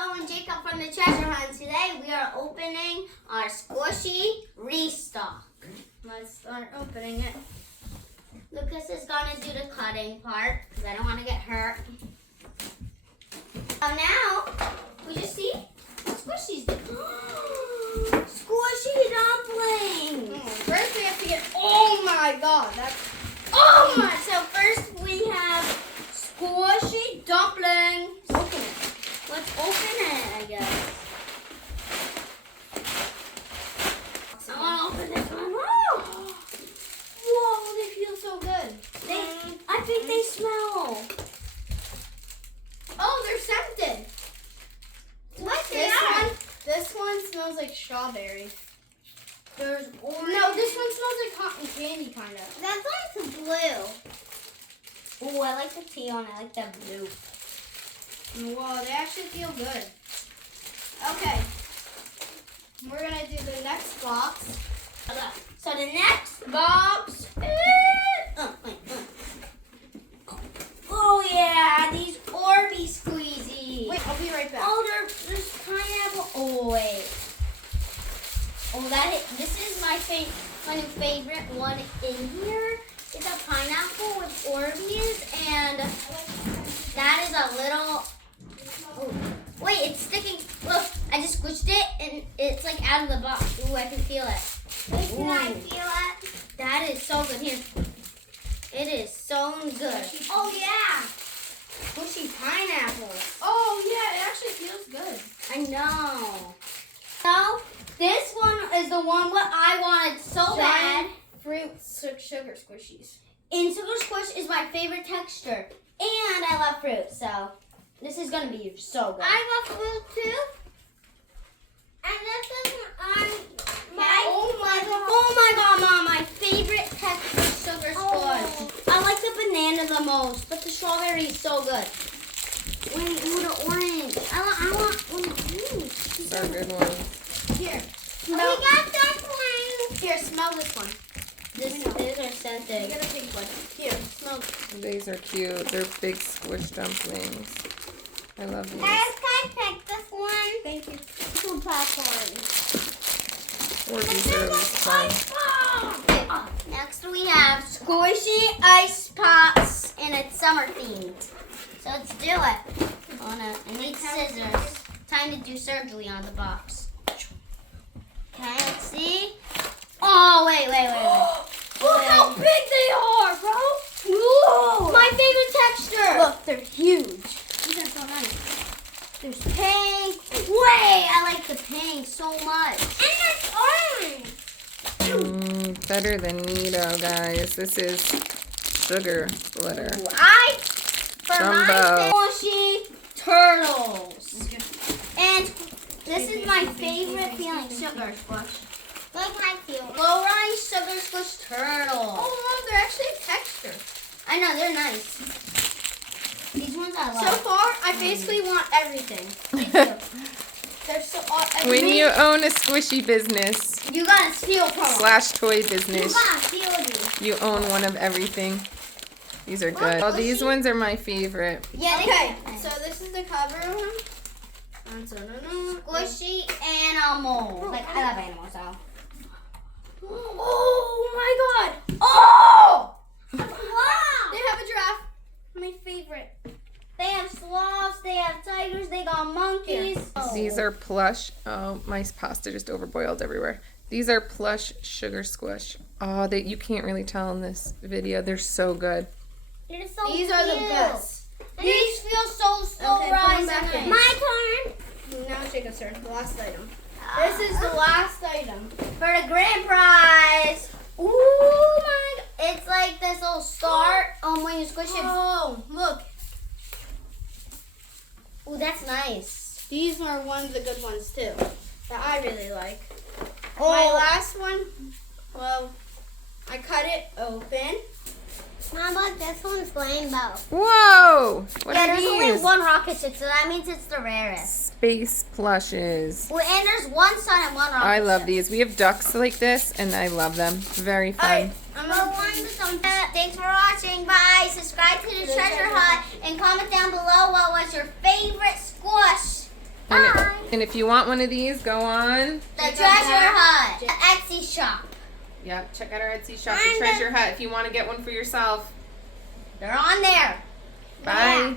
Bo and Jacob from the Treasure Hunt. Today we are opening our SqUiShY Restock. Let's start opening it. Lucas is going to do the cutting part because I don't want to get hurt. So now, we just see what SqUiShY's doing. SqUiShY dumpling! First we have to get, oh my god, that's, Oh my! So first we have SqUiShY dumpling. open it. Let's open it, I guess. I want to open this one. Oh! Whoa, they feel so good. I think they smell. Oh, they're scented. What This one smells like strawberry. There's orange. No, this one smells like cotton candy kind of. That one's blue. Oh, I like the tea on it. I like that blue. Whoa, they actually feel good. Okay. We're going to do the next box. So the next box is... Oh yeah, these Orby squeezies. Wait, I'll be right back. Oh, there's pineapple. Oh wait. Oh, this is my new favorite one in here. It's a pineapple with Orbeez, and that is a little. Oh, wait, it's sticking. Look, I just squished it, and it's like out of the box. Ooh, I can feel it. Can I feel it? That is so good. Here. It is so good. Oh yeah. Squishy pineapples. Oh, yeah, it actually feels good. I know. So, this one is the one what I wanted so bad. Fruit sugar squishies. And Sugar Squish is my favorite texture. And I love fruit, so this is going to be so good. I love fruit too. And this is Oh my god, Mom, my favorite texture Sugar Squish. I like the banana the most, but the strawberry is so good. Wait, ooh, the orange. I want one of these. These are good ones. Here. we got that one. Here, smell this one. These are You scented. get a pink one. Here, smell this. These are cute. They're big squish dumplings. I love these. Can I pick this one? Thank you. Two popcorn. Or these are really fun. Next we have SqUiShY Ice Pops, and it's summer themed. So let's do it. I need scissors. Time to do surgery on the box. Okay, let's see. Oh, wait. Look how big they are, bro. Whoa! My favorite texture. Look, they're huge. These are so nice. There's pink. Wait, I like the pink so much. And there's orange. Better than Neato, guys. This is sugar glitter. For Jumbo. my SqUiShY turtles. And this is my favorite feeling, Sugar Squish. Look how cute. Low Rise Sugar Squish turtle. Oh, no, they're actually textured. I know, they're nice. These ones I love. So far, I basically want everything. They're so When you own a squishy business You gotta steal from them. / toy You business, gotta steal you. you own one of everything. These are good. Oh, these ones are my favorite. Yeah, Okay, they so this is the cover one. SqUiShY animal. Like, I love animals, so. Oh my god! Oh! They have a giraffe. My favorite. They have sloths, they have tigers, they got monkeys. Oh. These are plush. Oh, my pasta just overboiled everywhere. These are plush sugar squish. Oh, you can't really tell in this video. They're so good. They're so These are the cute. best. These feel so slow Okay, put them back rising. in. My turn. Now Jacob's turn. The last item. This is the last item. For the grand prize. Ooh my god. It's like this little star when you squish it. Oh, look. Ooh, that's nice. These are one of the good ones too that I really like. Oh. My last one, well, I cut it open. How about this one's rainbow? Whoa! What Yeah, are there's only these? one rocket ship, so that means it's the rarest. Space plushes. Well, and there's one sun and one rocket I love ship. these. We have ducks like this, and I love them. Very fun. Alright, I'm Well, gonna thanks for watching. Bye. Subscribe to the Treasure Hunt and comment down below what was your favorite squish. And And if you want one of these, go on. The Treasure Hut. The Etsy shop. Yep, check out our Etsy shop, the Treasure Hut, if you want to get one for yourself. They're on there. Bye. Yeah.